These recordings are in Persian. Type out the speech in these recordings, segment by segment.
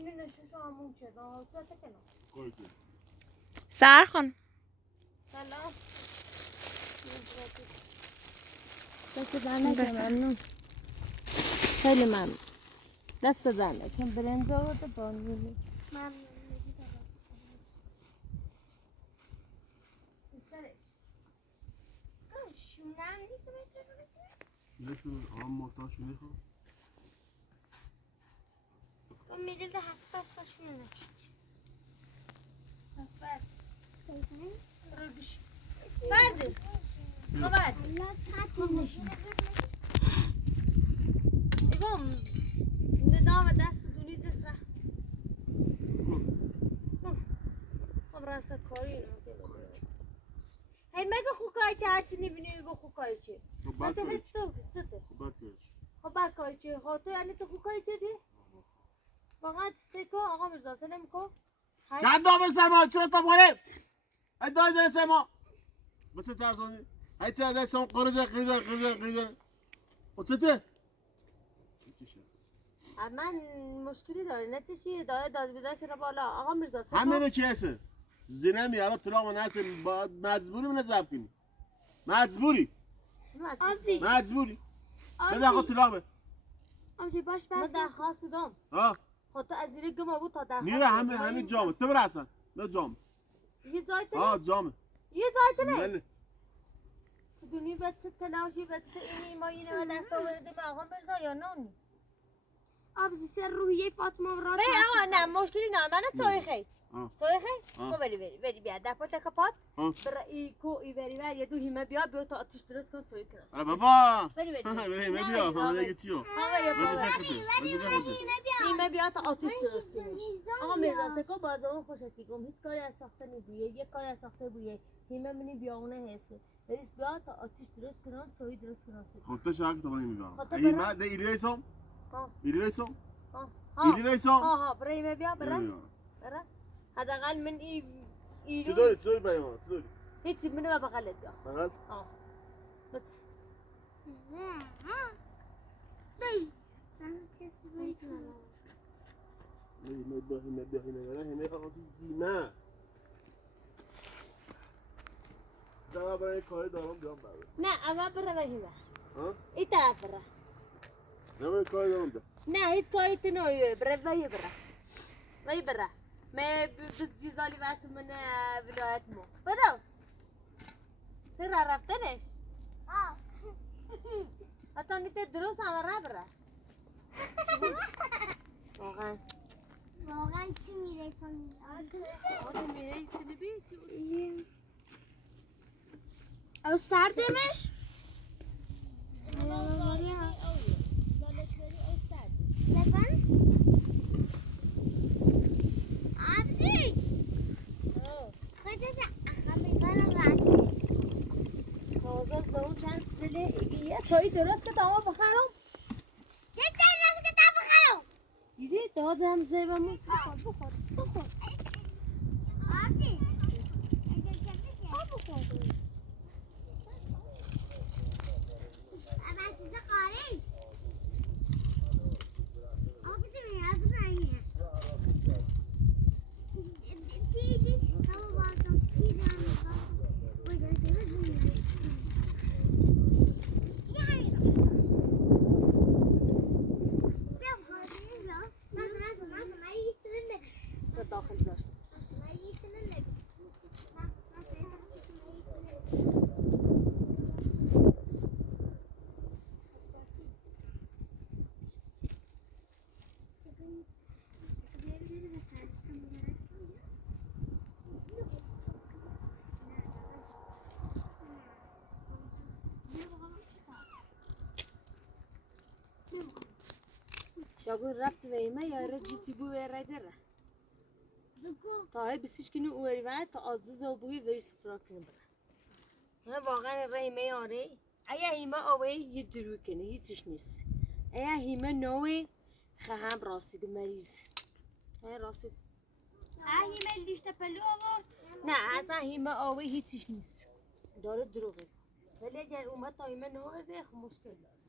اینو نشوش آمون چه دام حسات کنم سر خون سلام دست در نکن ممنون خیلی ممنون دست در نکن برنز آورده بانگونی ممنون شونم نیست مثل آم مرتاش میخوام میدید هفت دستشون نشد سفر سیدنی رودش برده خبر الله تاتون نشد ایگم ندام دست دونیز اسرا خب راست کاری هی مگه خوکای چه هرچی نبینی بگو خوکای چه من تو هیچ تو چته خب بکای چه خاطر یعنی تو خوکای چه دی فقط سکو آقا مرزا سلام کو چند دام سما چرا تا باره ای دای سما بس ترسونی ای چه دای سما قرزه و چته من مشکلی داره نه چیه داد بیداش رو بالا آقا مرزا سلام همه چی هست زینه میاره طلاق و نسل مجبوری من زب کنی مجبوری بده آقا طلاق به آمزی باش بس من درخواست دام ها خاطر از زیر گم بود تا درخواست نیره همه جامه تو برو اصلا نه جامه یه جای ها تنه جامه یه جای تنه بله تو دونی بچه تلاشی بچه اینی ما اینه و دست آورده به آقا مرزا یا نونی آمزی سر روحیه فاطمه و راست بی آقا نه مشکلی نه من توی خیلی آه. توی خیلی خب بری بیا در پل تکپات آه. برا ای کو ای بری یه دو هیمه بیا تا آتیش درست کن توی کراس آره بابا بری بریم بیا من دیگه چیو آقا یا بده هیمه بیا تا آتیش درست کنیش آقا مرزا سکو باز اون خوشتی گم هیچ کاری از ساخته نبویه یه کاری از ساخته بویه هیمه منی بیا اونه حسه بریس بیا تا آتیش درست کنن توی درست کنن خودت شاک تو نمیگم خودت ای برا؟ ما ده ایلیسم ها ایلیسم ها ایلیسم ها برای هیمه بیا برا حداقل من ایلو چطوری بایم چطوری هیچی منو ما بغلت بیا فقط بس دی نه نه دارم برای کاری دارم بیام برای نه اما برا هیمه ها ای طرف برا نه برای کاری دارم بیام نه هیچ کاری تنویه وی برا ما بجیزالی واسه من ولایت مو برو سر رفتنش حتی نیت درست هم را برا واقعا چی میرسونی آدم میره چی نبی او سردمش لگن آبزی خودت اخم بزنم راچی تازه زون چند سله یه تایی درست که تمام بخرم چه درست که تا بخرم دیدی دادم زیبمون بخور آبزی بخور اما سیزه قاری آبزی میاد بزنیه دیدی کامو باشم چی دارم باشم سیزه دنیا داخل زاشت شاگون رفت و ایمه یا رجی چی بوی رجره تا های بسیش کنی اوری و تا آزوز و بوی وری سفرا کنی برا نه واقعا رایمه آره ایا هیمه آوه یه درو کنه هیچش نیست ایا هیمه نوه خواهم راستی مریض نه راستی هیمه لیشت پلو آورد نه اصلا هیمه آوه هیچش نیست داره دروغه ولی اگر اومد تا هیمه نوه ده مشکل داره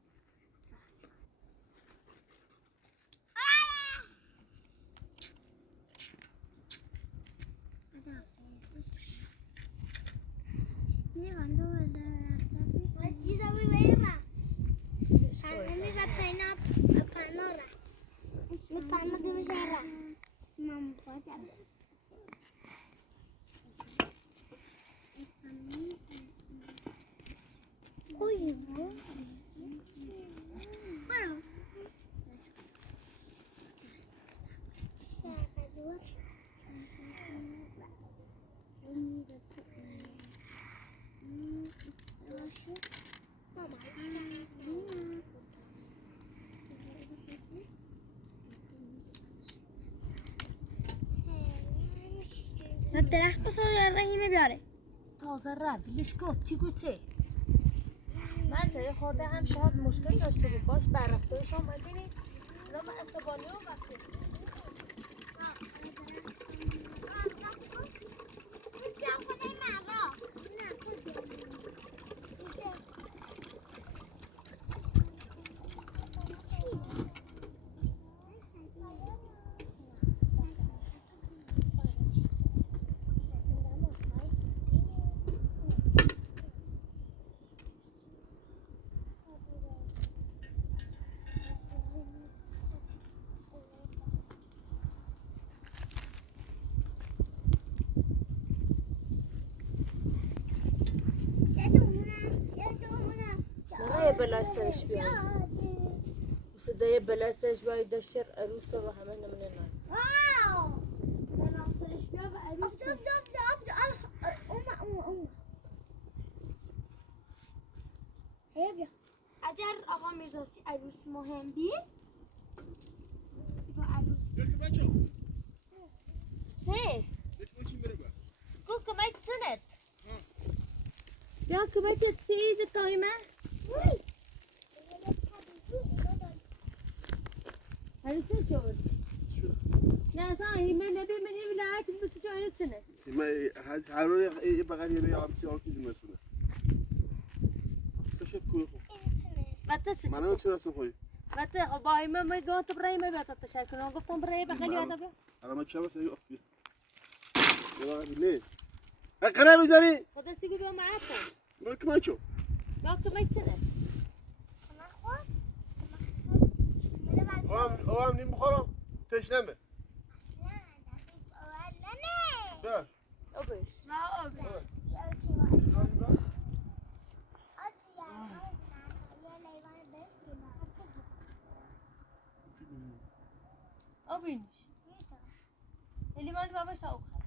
درخت بسار رحیمه بیاره. تازه رفت لشکا تیگو چه؟ من زیر خورده هم شاید مشکل داشته بود باش بررفتایش آمده نید الان من عصبانی و وقتی بلاسترش بیاید صدای بلاسترش بیاید داشتر عروسه و همه نمونه ناید بلاسترش بیا و عروسه اگر آقا میرزاسی عروس مهم بی با عروس یکی بچه چه؟ یک ماشین بره بر گو کمک سند بیا کمک سید تایمه عروسه شد نه اصلا هیمه نبی من هیمه لعت بس جو عروسه ما هر روز یه بغل یه آمسی میسونه تشکر خوب بطه چه منو چرا سوی بطه خب با هیمه ما گفت برای ما بیاد تشکر کنم گفتم برای بخلی یاد بیا الان ما چه واسه افی یه بغل نه اقرا میذاری خدا سیگو بیا معاته ما که ماچو بیا کمک سند اوام نیم بخورم تشنمه بیا اوبش اوبینش لیوان باباش تا اوخه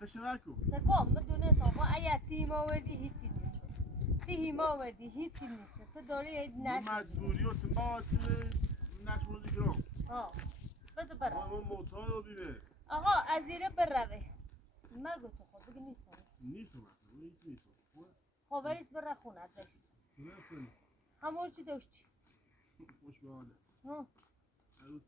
تشنم کو سکام مدونه ساما ایا تیما وردی هیچی نیست تیما وردی هیچی نیست تو داری نش مجبوری و تما نشمون دیگرام ها بده برا ما موتور رو بیبه آقا از زیره بروه مگو تو خود بگی نیست نیست خب وریس برا خونه داشت همون چی داشتی خوش به حاله ها عروس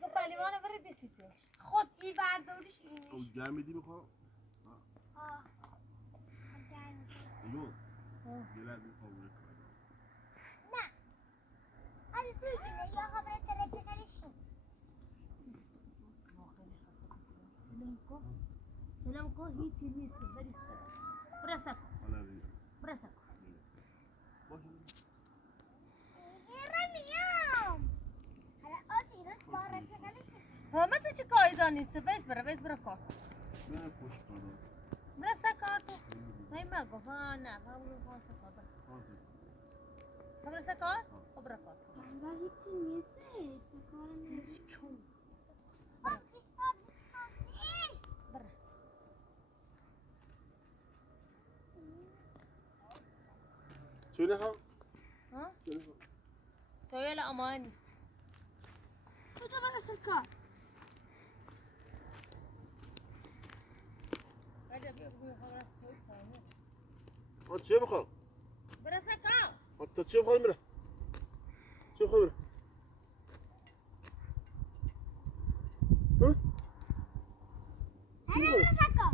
سه پلیوانه بره بسیسه خود ای برداریش اینش تو جمع میدی بخورم ایو یه لحظه خواهوره کنم از توی کنه یا خبر تلفنشون سلام کو هیچی نیست بریس برا سکو حالا بیا برا سکو باشه میام حالا آتیرت با رفیقانش همه تو چه کاری زان نیست بیس برا کار نه خوش کنم برا سکار تو نه ما گفت نه همون خواهد سکار برا سکار خب برا کار من هیچی نیست سکار نیست برا چه نخوام؟ ها؟ چه نخوام؟ سویل امان نیست تو برا سکار بله بیا بگوی خواهد راست چوی بخواهد آن چه بخوام؟ برا سکار آن تا چه بخوام میره؟ چه بخوام میره؟ ها؟ هلا برا سکار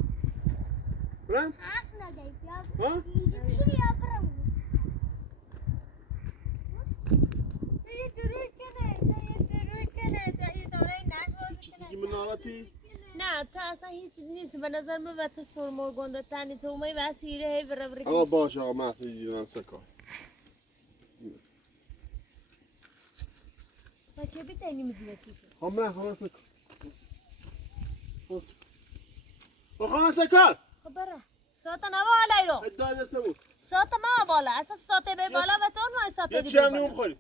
برم؟ حق نداری بیا ها؟ چی یا برم یه دروی کنه تا یه داره نشوار چیزی که من ناراتی؟ نه تا اصلا هیچ نیست به نظر من و تو سرمور گنده تر نیست اومای وسیله هی برابر آقا باش آقا مهدی دیدم سکا بچه بیتنی میدونه خانم سکا خانم سکا خب برا ساعت نوا علای رو ادای دسته بود ساعت ما بالا اصلا ساعت به بالا و چون ما ساعت یه دی چی هم بالا نیم خوری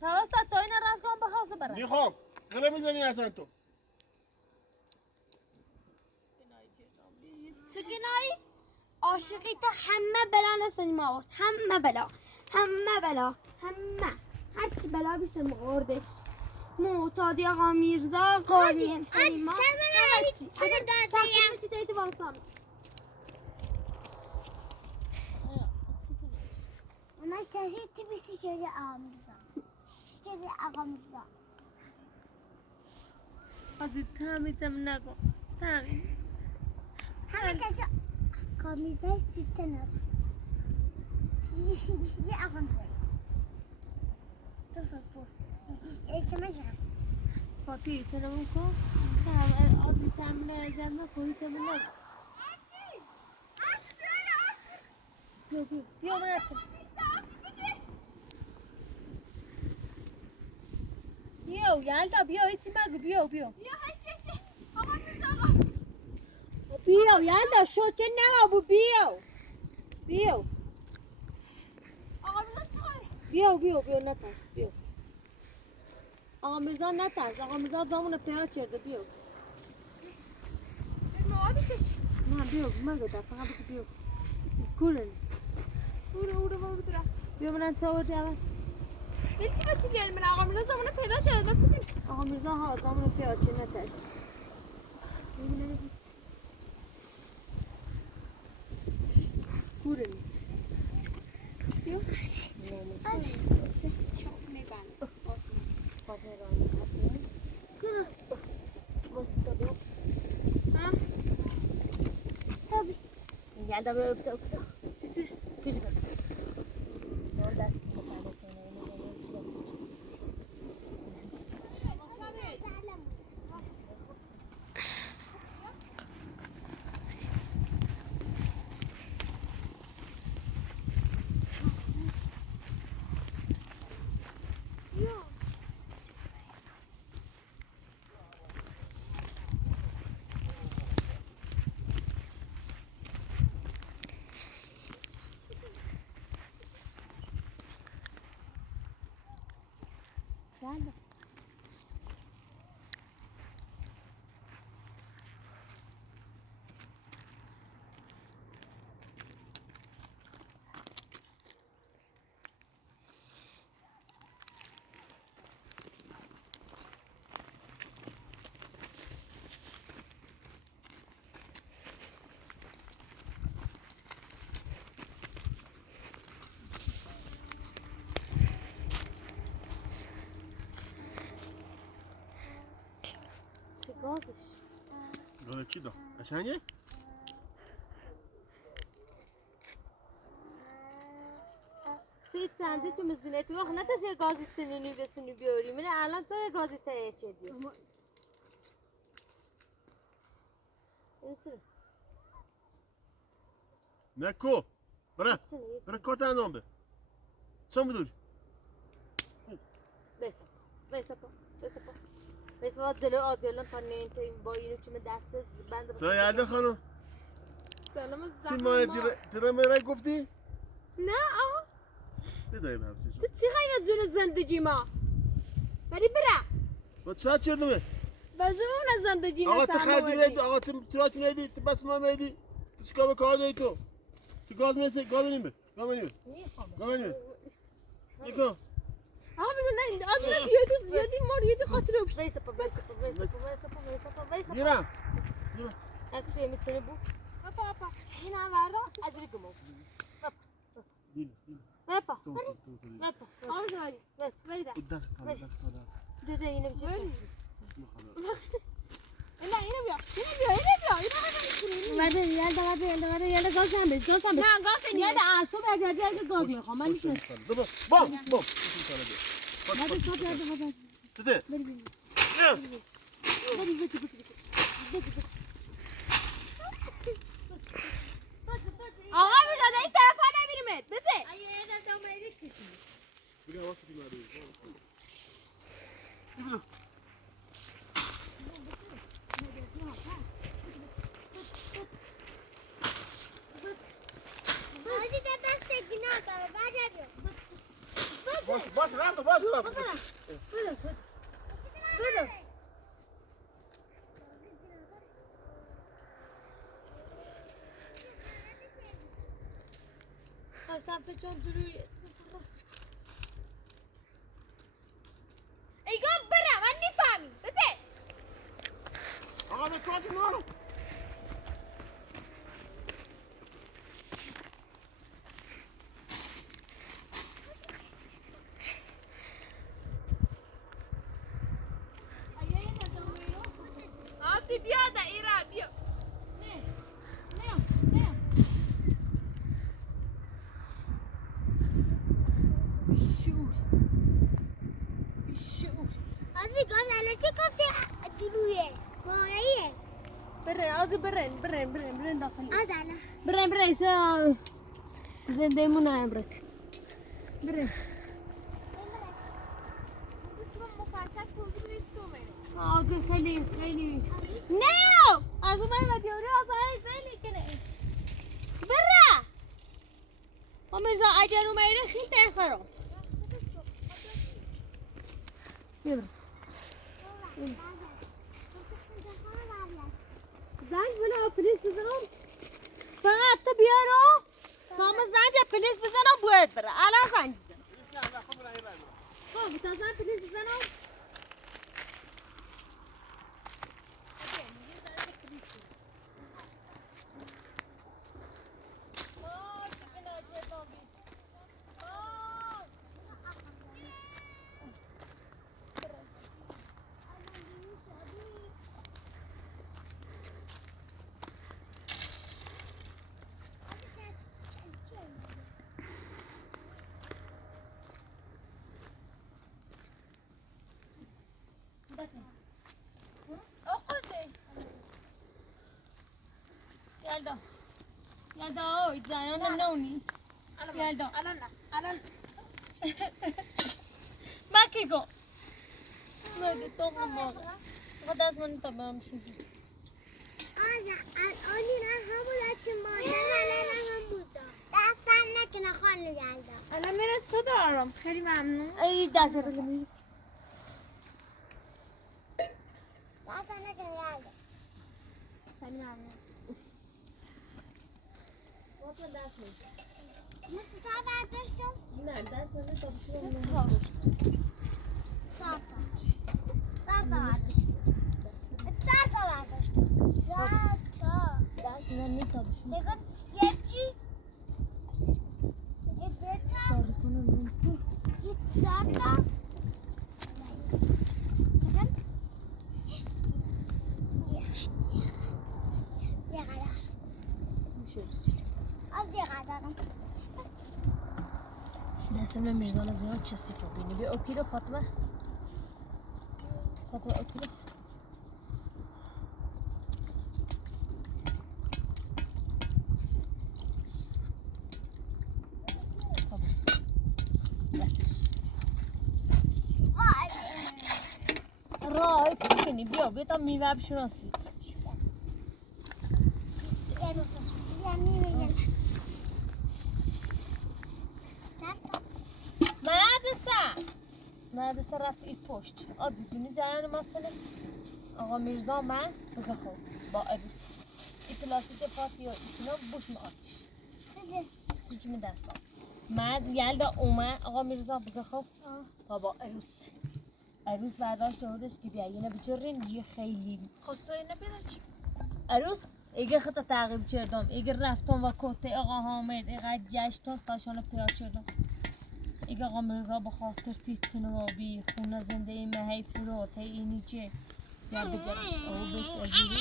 توسط تا این راست کن بخواست برا میخوام قله میزنی اصلا تو سکنایی عاشقی تو همه بلا نستانی ما آورد همه بلا همه هرچی بلا بیسه مغوردش معتادی آقا میرزا قالی انسانی ما شده دازیم چی دیدی بانسان اما تازه تی بیسی شده آموزا شده آموزا بازی تمیزم نگو تمیز همه تازه کامیزای سیته نست یه آموزا تو فکر احتمال جرم پاپی سلام کن تمام آبی تمام زمان کوی تمام نگو بیا من بیو یالدا بیو هیچی مگو بیو بیو یالدا شو چه نمابو بیو بیو نترس بیو آقا میرزا نترس آقا میرزا دامون پیاد چرده بیو نه بیو مگو در فقط بگو بیو کورن بیو من چاوردی اول آقا میرزا ها دامون پیاد چه نترس کورن بیو tabii یالدا بیو چیزی کجا دست من دست بسازه یالدا گازش گاز چی دا؟ قشنگه؟ توی چنده چه مزینه تو وقت نتاشه گازی سنونی بسونی بیاری من الان تو گازی تایه چه دیو نکو برا کات انجام به چون بدونی؟ بسا جلو آجلان تا نه تا این با اینو چه من دست بند سلام یالدا خانم سلام سیمان دیره میره گفتی؟ نه آقا بدهیم همچه تو چی خواهی از جون زندگی ما؟ بری برا با چه چردمه؟ بزون زندگی ما آقا تو خرجی میدی آقا تو تراک میدی تو بس ما میدی تو چیکار به کار داری تو گاز میرسه گاز نیمه نیکو آقا بزن نه آدم یادی مار یادی خاطر رو بیسته پا گیرم اکسی میتونه بو پا این هم وردا از دیگه مو پا آقا بزن بری ده دست دیده اینو بچه نه اینو بیا یالدا گاز هم بز نه گاز نیست یالدا اعصاب اگر گاز میخوام من نیست بام چطور؟ آقا میزاده این طرفا نمیریم بده بگم واسه کی مردی بازی ده دست گناه داره بعد باش رفت خواستم پچان دروی ایگام برم من نیفهمیم بده آقا به کارت نارو آتی بیا دا ایرا بیا بازی گفت الان چه گفتی درویه مایه برن داخل از الان برن ایسا زنده مونه برد برن مفصل توضیح بدید تو منو آگه خیلی نه از اون من دیوری آزای خیلی کنه برا میرزا اگر اومده خیلی خراب ببر زنگ بنا پلیس بزنم فقط تو بیارو کام زنگ پلیس بزنم باید بره الان زنگ بزنم خب تا زنگ پلیس بزنم یلدا اوی زایانم نونی یلدا الان مکی گو مگه تو موقع خود از من تمام شد الانی نه همون که مادر الان بودا دستن نکنه خانو گلدا الان میره تو دارم خیلی ممنون ای دست رو بگیر دستن نکنه گلدا خیلی ممنون مثل تا برداشتم نه دست رو دست نمیتاب دستم میردان زیاد چسی تو بینی بیا اوکی رو فاطمه اوکی رو رای کنی بیا بیا تا میوه بشناسی مدرسه رفت این پشت آزی دونی جایان مثلا آقا میرزا من بگه خوب با عروس این پلاستیک پاتی و اینا بوش آتش چیزی می دست من یلدا اومد آقا میرزا بگه خوب تا با عروس برداشت آوردش که بیا اینه بچرین یه خیلی خواسته اینه بیرچ عروس ایگه خطا تعقیب کردم ایگه رفتم و کته آقا حامد ایگه جشتم تاشان پیاد کردم ایگه آقا مرزا بخاطر تیتسون و بی خونه زنده ای مهی فروت هی اینی چه یا بجرش او بس ازیری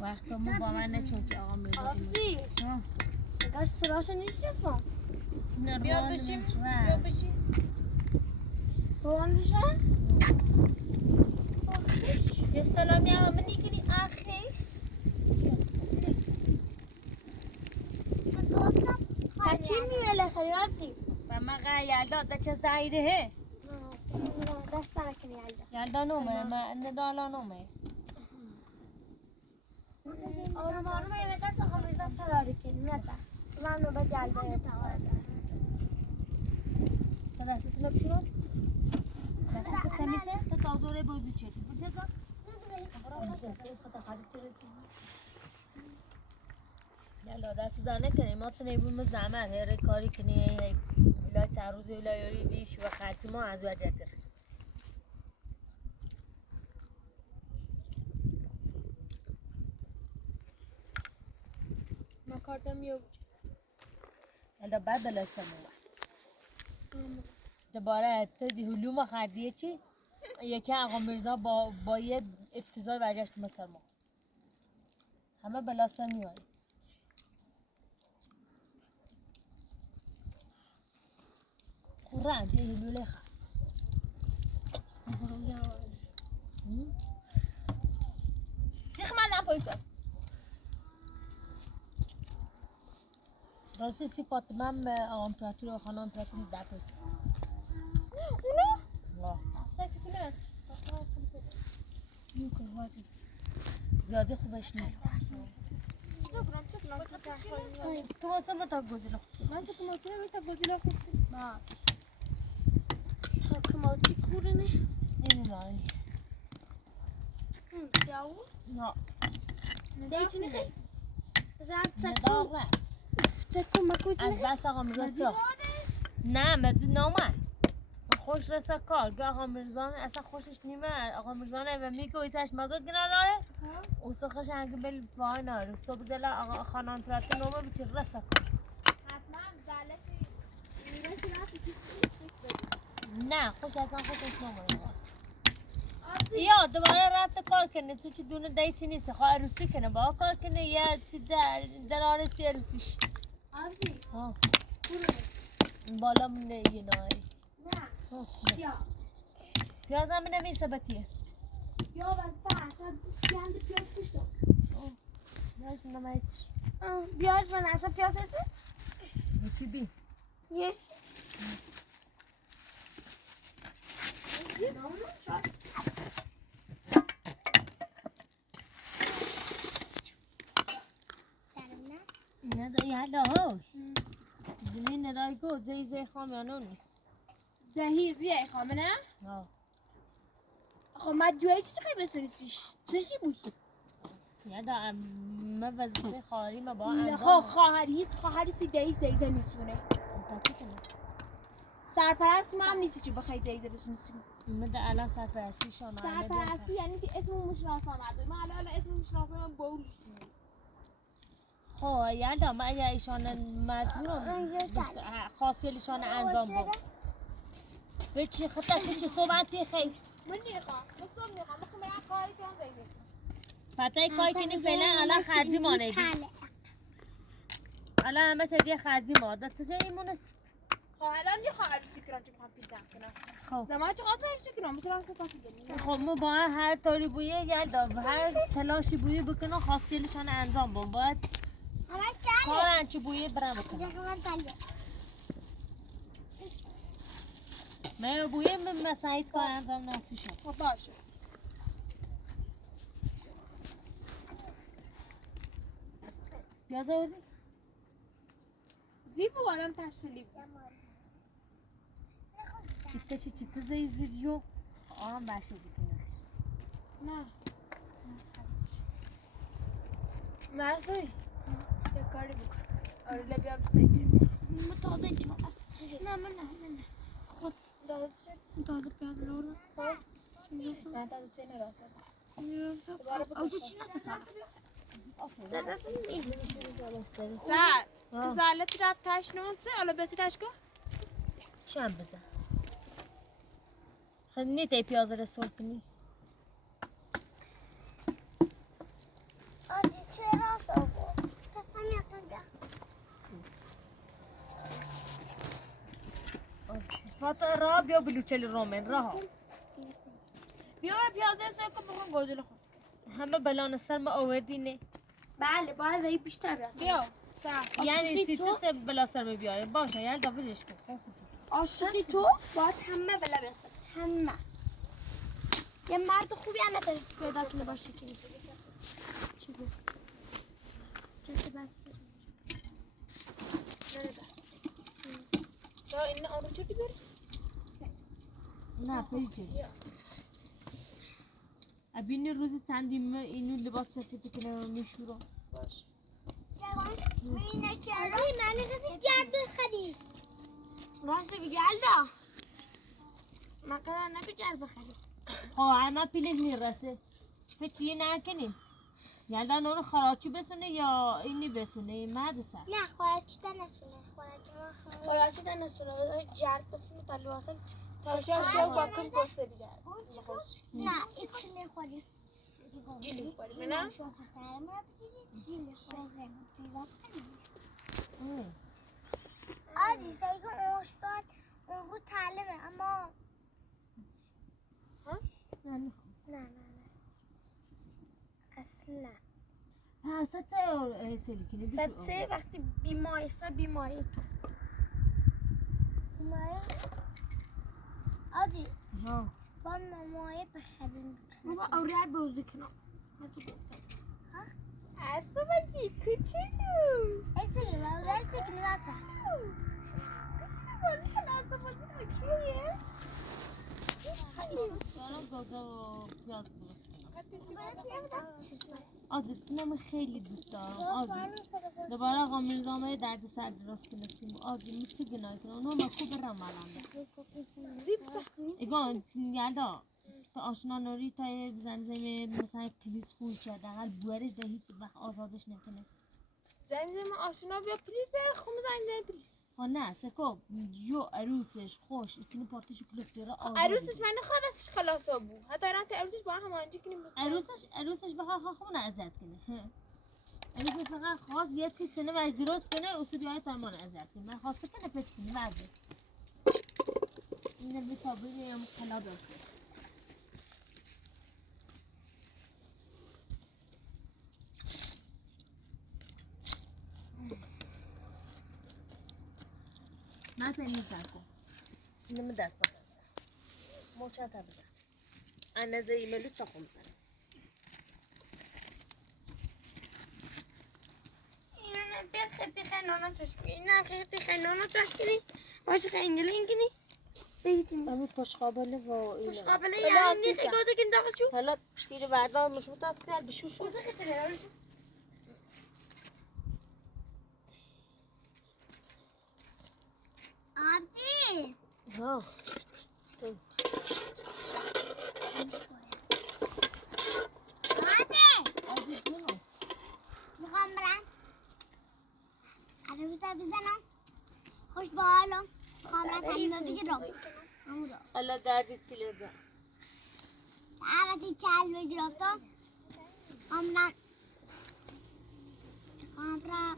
وقتا مو با من نچون که آقا مرزا آبزی اگر سراش نیست رفم بیا بشیم روانش نه؟ یه سلامی هم منی کنی آخیش هرچی میوله خیلی و مقا یلدا دا چست دایره دست نکنی یلدا یلدا نومه ما ندالا نومه آروم آروم یه دست آقا میرزا فراری کنی نه دست من نوبت یلدا تا دستتون بشورو دستت تمیزه تا تازوره بازی چیدی بچه تا یلا دست دانه کنی ما تو نیبون زحمت هر کاری کنی هی ویلای تعروز ویلای یوری دیش و خرچی ما از وجه تر ما کارتم یو یلا بعد دلستم دوباره تو دی هلوم خردیه چی؟ یکی آقا مرزا با یه افتضاح برگشت مثل ما همه بلاسا میوانی خورن یه هلوله خرد سیخ من نپایسا راستی سی فاطمه هم امپراتور و خانه امپراتوری در پرسید اونو؟ واه ساکتی نه زیادی خوبش نیست تو واسه ما تا گزیلا من تو کماتی رو بیتا گزیلا خود با کماتی کورنه اینو نایی سیاو نه دیتی نخی زد نداغ سکو نه سکو مکوتی از بس آقا مرزا سا نه مزید نامن خوش رسه کار که آقا مرزان اصلا خوشش نیمه آقا مرزانه و میگه ایتش مگه گنا داره او سخش هنگی بل وای ناره صبح زلا آقا خانان پرات نومه بچه رسه کار حتما زلتی نه خوش اصلا خوشش نامه یا دوباره رفت کار کنه تو چی دونه دیتی نیست خواه عروسی کنه با کار کنه یا چی در آرسی عروسیش آبجی ها کورنه بالا منه یه نایی نه بیا پیازم نمیسه بطیه بیا بس اصلا پیاز پیاز کشتو باش نمایتش بیاج من اصلا پیاز هستی؟ چی بی؟ یه نه دا یالا هو دنی ندای کو زی خامیانونی زهیزیه خامه نه؟ ها خب من دویش چه خیلی بسریسیش چشی بود؟ یادا ما وظیفه خواهری ما با خب انجام خواهری هیچ خواهری سی دیش دیزه نیستونه پاکی کنه سرپرست ما هم نیستی چی بخوای دیزه بسونیسیم مده الان سرپرستیشان سرپرستی یعنی که اسم مشناسم عدوی من الان اسم مشناسم بولیشونه خب یادا ما اگر ایشان مجبورم خاصیلشان انجام بود به چی خطا چی صحبتی خیلی من نیخوام من صبح نیخوام من برم کاری کنم دیزه فتای کاری کنی فعلا الان خرجی مانه الان همه شدی خرجی ما دست چه ایمونست خب الان نیخوام عروسی کنم چه میخوام پیزم کنم خب زمان چه خواست عروسی کنم مثلا اصلا کافی دنیم خب ما با هر طوری بویه یلدا هر تلاشی بویه بکنن خواستیلشان انجام بون باید کار انچه بویه برم بکنم من بویه مثلا هیچ کار انجام نسی شد خب باشه پیاز آوردی؟ زیبو الان تشکیلی بود چیتشی چیت زیدیو آم باشه دیکنش نه مرزوی یه کاری بکن آره لبیا بستایچه تازه جا نه من نه خود تازه پیاز لورو خب نه تازه چه نراسه اوجه چی نسه سر تو سالت رفت تشنونسه حالا بسی تشکو چند بزن خیلی نیتی پیاز رو سرخ کنی چرا سابو تفهم فاطمه راه بیا بلوچل رومن راه بیا پیازه سوی کن بخون گوجه خود. همه بلان سر ما آوردینه بله باید وی بیشتر برسه. بیا. یعنی سی چه بلا سر می بیایه باشه یعنی دافرش کن عاشقی تو باید همه بلا برسه. همه. یه مرد خوبی هم ندارست پیدا کنه باشه که چی گفت؟ کسی بسته یا این آنو چه بری؟ نه پیچه ابینی روزی چندیم اینو لباس چستی کنه میشورم باش اینه که من کسی جرد بخری راسته بگلده من قرار نبی جرد بخری ها اما پیلش میرسه فکری نکنین یعنی نون خراچی بسونه یا اینی بسونه مرد سر نه خوراکی تا نسونه خوراکی در نسونه جرد بسونه تا لباسه تا شب با کن گوشت بگرد نه ایچی نخوری جیلی بخوری نه؟ عزیز اگه استاد اون بود تعلیمه اما نه اصلا ها سته سلیکنی سه وقتی بیمایی بیمایی عزیز ها با مامای بخریم بابا اوریا بوزی کنم اصلا بچی کوچولو ایسی مامای چکنی باسا بازی کنم اصلا بازی کنم کیه؟ دارم گازه و پیاز درست کنم آزی خیلی دوست دارم آزی دوباره آقا میرزامه درد سر درست کنه سیمو آزی میچه گناه کنه اونو ما خوب رمالنده زیب سا اگه یادا تا آشنا نوری تا زنزمه مثلا پلیس خوی کرد اقل بوارش ده هیچ وقت آزادش نکنه زنزمه آشنا بیا پلیس بره خون زنزمه پلیس ها نه سکو جو عروسش خوش ایتینی پارتیشو کلفتی را آزاد عروسش من نخواد ازش خلاصا بود حتی الان تا عروسش با هم همانجی کنیم عروسش بخواه خونه ازت کنه عروسش فقط خواست یه تیتنه وش درست کنه اصولی های تامان ازت کنه من خواسته کنه پت کنه بعده اینه بی تابوی هم خلا برسه مثلا این کن اینه دست بزن موچه تا بزن اندازه ایملوس تا خون بزن اینو بیاد خیلی خیلی چشکنی اینم خیلی خیلی چشکنی باشه خیلی اینگلی بگیتیم اما پشقابله و اینه پشقابله یعنی نیخی گازه کن داخل چو حالا تیر بردار مشو دست کرد بشوش گازه خیلی تلرارشو آبجی ها میخوام برم عروسه بزنم خوش با حالم میخوام برم کلمه بگیرم همون حالا دردی تیله برم ساعتی کلمه گرفتم میخوام برم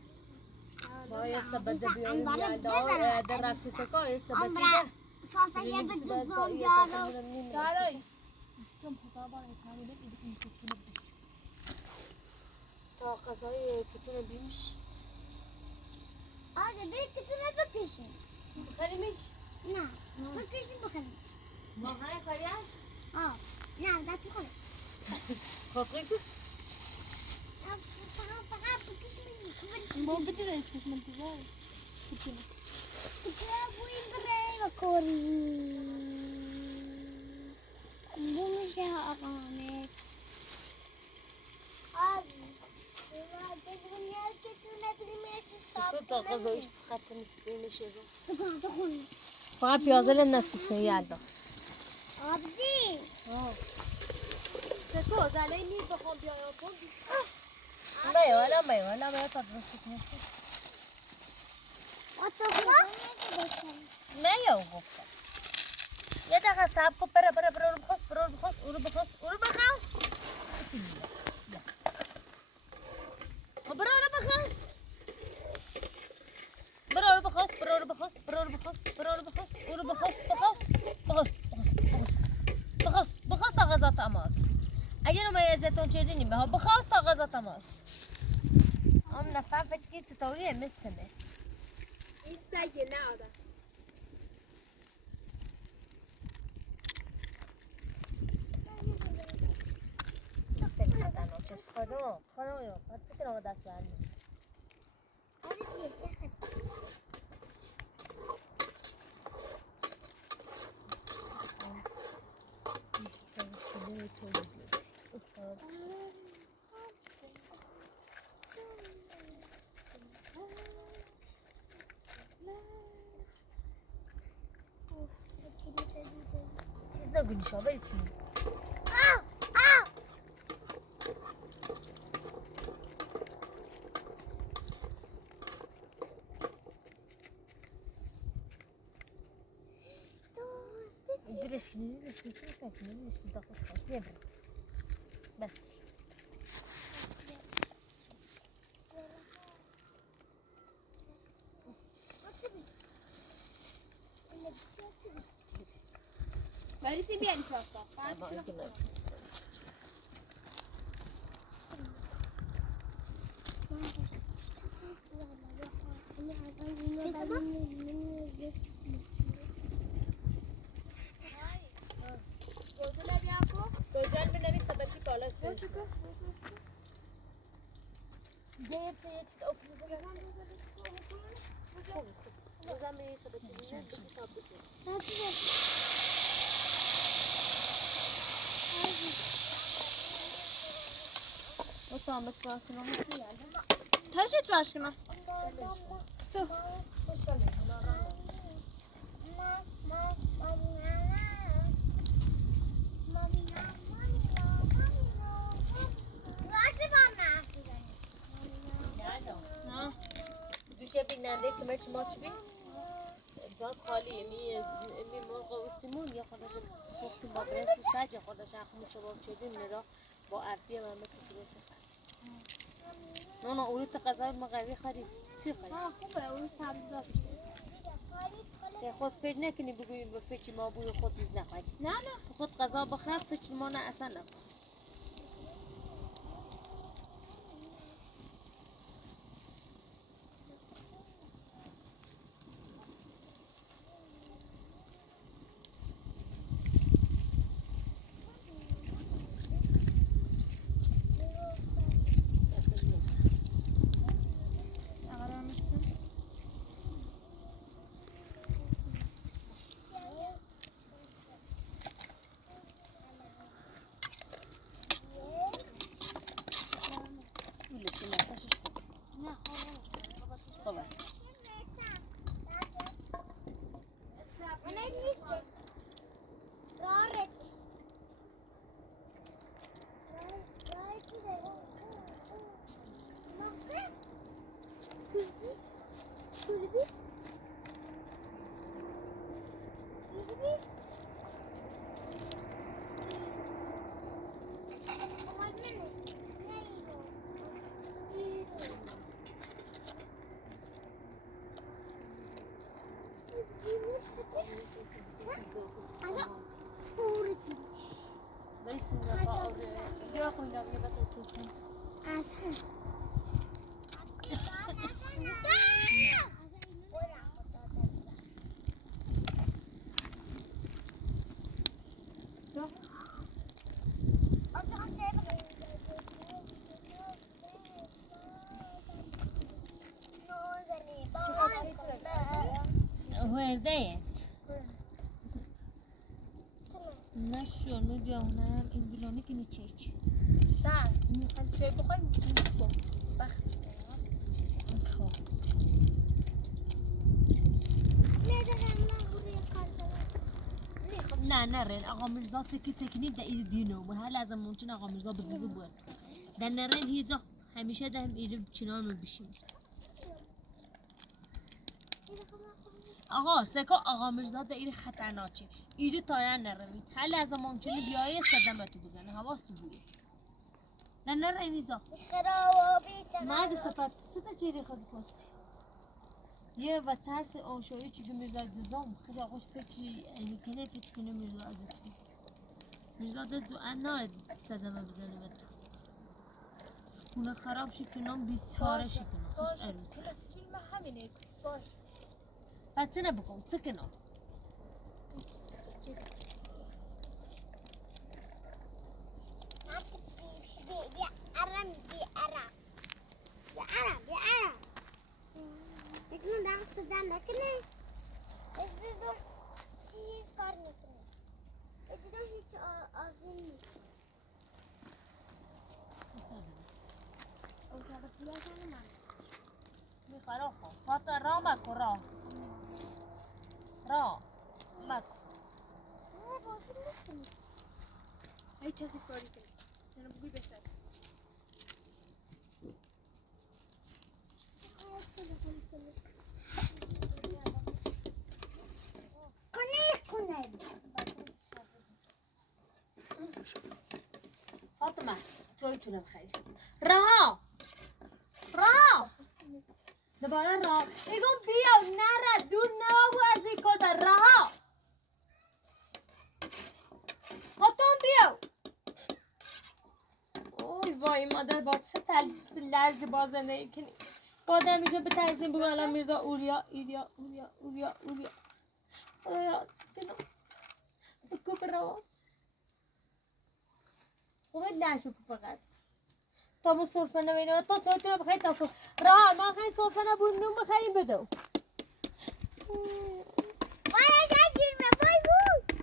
با یه سبت بیاریم یلدا در رفتی سکا یه سبتی ده ساسه یه بزنم یارو سارای تا قصای کتون بیمش آره بیت کتونه بکشیم بخریمش نه بکشیم بخوریم واقعا کاری هست؟ نه دستی خونه خاطری کن فقط بکشیم با بده رئیسش من دیگه کتونه بوین بره و کوری بومیشه آقامه تو تا قضایش خطه میشه تو خونه فقط پیازل نسیسه یلدا آبزی سکو زنه نیز بخوام بیایم کن بیوالا تا درست کنه نه یا گفتم یه دقیقه صبر کن برو رو بخواست او رو بخواست برو رو بخواست اون چیزی نیمه ها بخواست تا غذا تمام هم نفر فکر چطوریه مثله این سگه نه آدم. فکر خطرناکه خانم یا چه کنم دست برمی چیز نگو نیشا بریسیم Birleşkin takıl kaç ne bir. Bas. Berisi bir en şartta. Gözden bir nevi sabati kalasın. Diğer şey okulusu gelsin. Gözden bir sabati ne bir tablet. O tamlık varsın ama geldi. Taş et aşkına. Sto. Düşe binende kemer maç bir. Zat خالی می مرغ و سیمون یا خودش پختیم با برنج سگ یا خودش اخمو چوب شدیم نرا با ارتی و مثل کلاس نه نه اون غذا ما قوی خرید چی خرید خوبه اون سبزیجات. ته خود فکر نکنی بگوییم به فکر ما بوی خود نیز نخواهی نه تو خود غذا بخور فکر ما نه اصلا نخواهی Where نشو ندیانم این بیلانی که نیچیک سر هم چه بخوایم خب بخت خب نه نرین آقا مرزا سکنی در این دینو و هر لازم ممکن آقا مرزا بدزو بود در نرین هیچا همیشه در این چنان بشیم آقا سکا آقا مرزا در این خطرناکه ایرو تاین نروید هر لحظه ممکنه بیایه صدمه تو بزنه حواس تو بویه نه نرین هیچا مرد سفر ستا چیری خود پاسی یه و ترس آشایی چی که مرزا دزام خیلی آقاش فچی اینی کنه فچ کنه مرزا ازت چی مرزا دزو انا صدمه بزنه به تو خونه خراب شی کنم بیچاره شی کنم خوش عروسی فیلم همینه باش بچه نبکن چه کنم لیکن دست دادن نکنه از دو چیز کار نکنه از دو هیچ آزی نیست اوزاده پیازن من میخواه خواه فاتا را مکن را مکن هی کسی کاری کنه سنو بگوی بهتر کنه فاطمه توی تونم خیر رها دوباره رها بگم بیا نره دور نبابو از این کل بر رها خاتون بیا اوی وای مادر با چه لرز با زندگی کنی با آدم میشه به ترسیم بگو الان میرزا اوریا آیا چه کنم بگو برا خوبه نشو فقط تا مو صرفه نمینه تا چای تو رو بخواهی تا صرف راه ما خواهی صرفه نبود نوم بخواهی بدو باید گیر به بای بود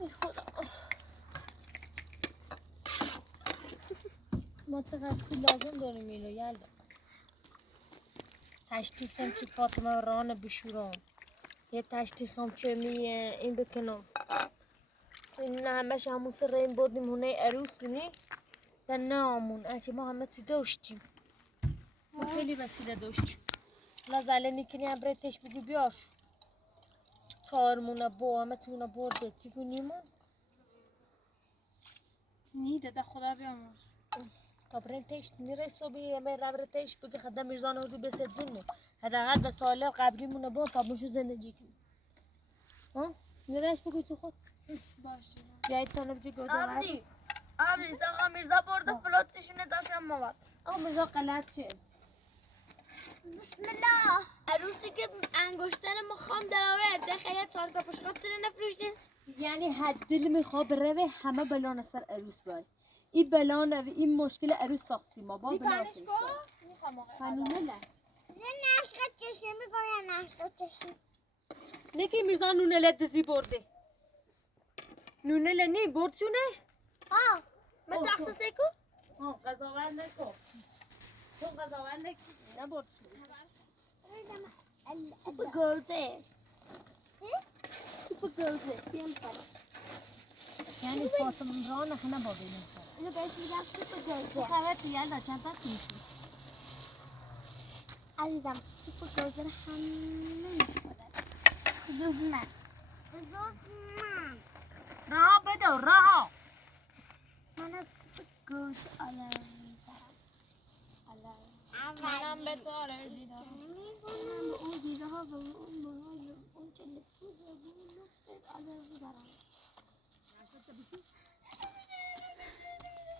ای خدا ما چقدر چی لازم داریم اینو یلدا تشتیخم چی فاطمه رانه بشورم یه تشتیخم که این بکنم این همش همون سر این بودیم هونه عروس کنی در نامون اچه ما همه چی داشتیم ما خیلی وسیله داشتیم لازاله نیکنی هم برتش بگو بیاش چارمونه با همه چیمونه برده تیگو نیمون نیده ده خدا بیامرز تا برنتش میره صبحی همه ربرتش بگه خدا میرزانه رو بسید زنه حداقل به ساله قبریمونه با تا بشو زندگی کنی ها میرهش بگو تو خود باشه بیایید تا نبجه گوزه آبزی آقا میرزا برده فلوتشونه داشتم مواد آقا میرزا غلط شد بسم الله عروسی که انگشتر مخام در آورد خیلی چهار تا پشقاب تره نفروشته یعنی حد دل میخواد بره همه بلان سر عروس بای این بلان و این مشکل عروس ساختی ما با بلان سیپرش با میخوام آقا قانونه نه نشقه چشم میگم یا نشقه چشم نکی میرزا نونه لدزی برده نونه لنی برد چونه؟ آه من تخصص کو قضاور نکن تو قضاور نکن نبرد چونه سوپ گلده سوپ گلده بیام پاره یعنی فاطمه را نخنه با بینیم اینو بهش میگم سوپ تو گلده خبر یلدا چند وقت میشی عزیزم سوپ گلده رو همه میخورن جز من رها بدو رها من از سوپ گلده آلرژی دارم منم به تو آلرژی دارم من به اون دیده ها و اون موهای اون تلفوز و اون لفت آلرژی دارم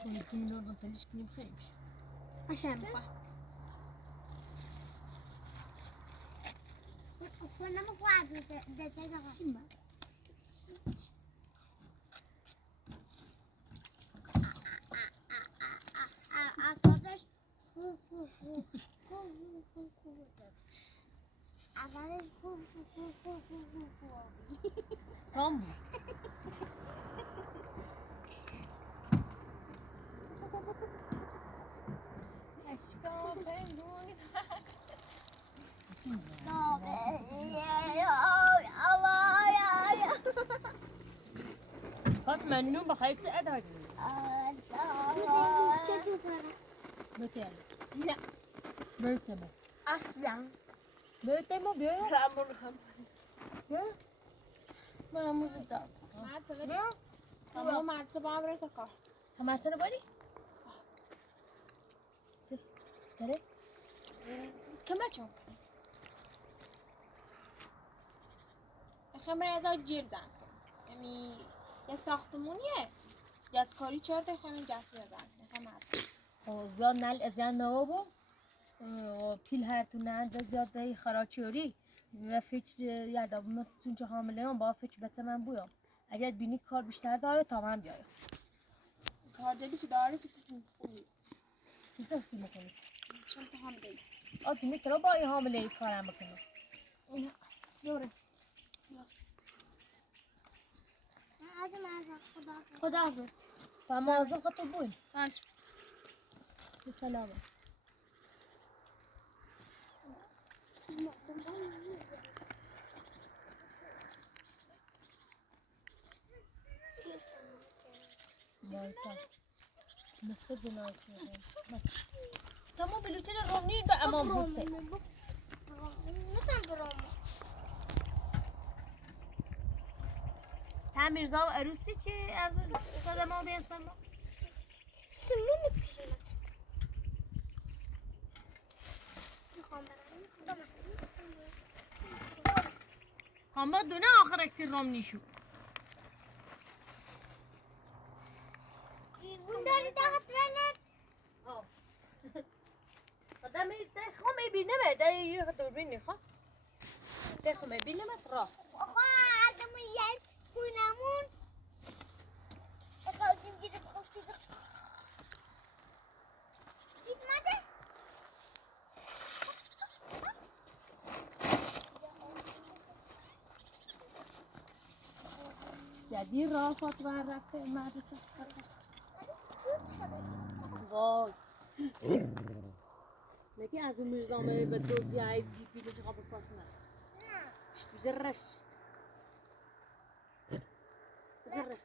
تو میتونی نور تلیش کنیم خیلی میشه عشان بخواه کنم خواهد ده چه دقیقه اصابش خوب اولش خوب تام بود اشکا پنگوی فاطمه نون بخواهی چه ادار کنیم بتیل نه بتیل اصلا بتیل ما بیا رامون هم بیا من موزه داد مدرسه بری؟ نه اما مدرسه با هم برسه کار. هم سنه باری داره کمه چون کنی؟ خمره از جیر زن کن. یعنی یه ساختمونیه. دستکاری چرته خمره جسی زن. خمره زیاد نل ازیان نوابو پیل هر تو نه زیاد دی خراچیوری و فکر یادم من چون حامله ام با فکر بچه من بویم اگر بینی کار بیشتر داره تا من بیایم کار دلی چه داره ستون خوبی. چیزا سی میکنی چون تو هم دلی. آتی میتونه با این حامله ای کارم بکنه اینا دوره. از خدا خدا حافظ. و مازم خطور بویم باش. بسلامه مالتا مقصد بنای تمام بلوتين الرومنين بقى امام حسين مثل برومو تعمیر زاو عروسی که ارزش خدمه بیستم سموني بشمت میخوام برم هم دونه آخرش تی رومنی شو جیبون داری دهت بینه قدام خو میبینه ده یه دوربین خو ده خو میبینه را آقا آدمو یه خونمون اقاوزیم جیره بخواستی دید مده یادی راه خاط بر رفته مدرسه وای میگه از اون میرزامه به دوزی های بیلش قابل پاس نشد بجرش بجرش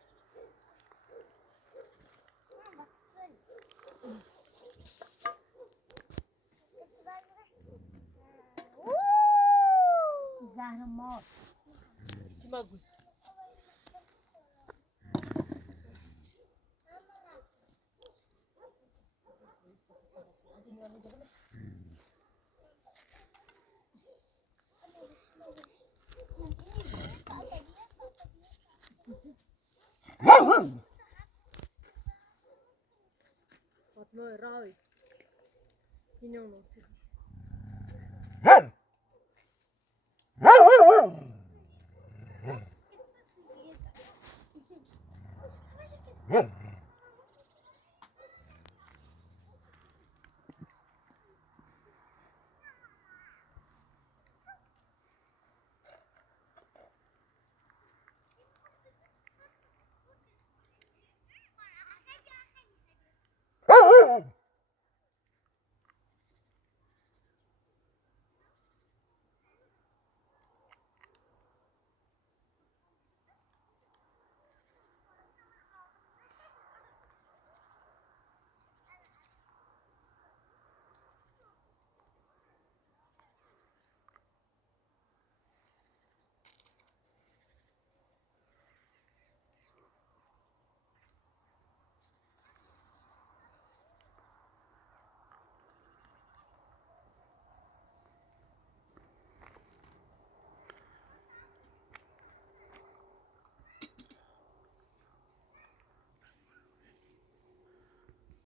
زهر مار چی مگوی فاطمه راوي هنا ونوصل Oh!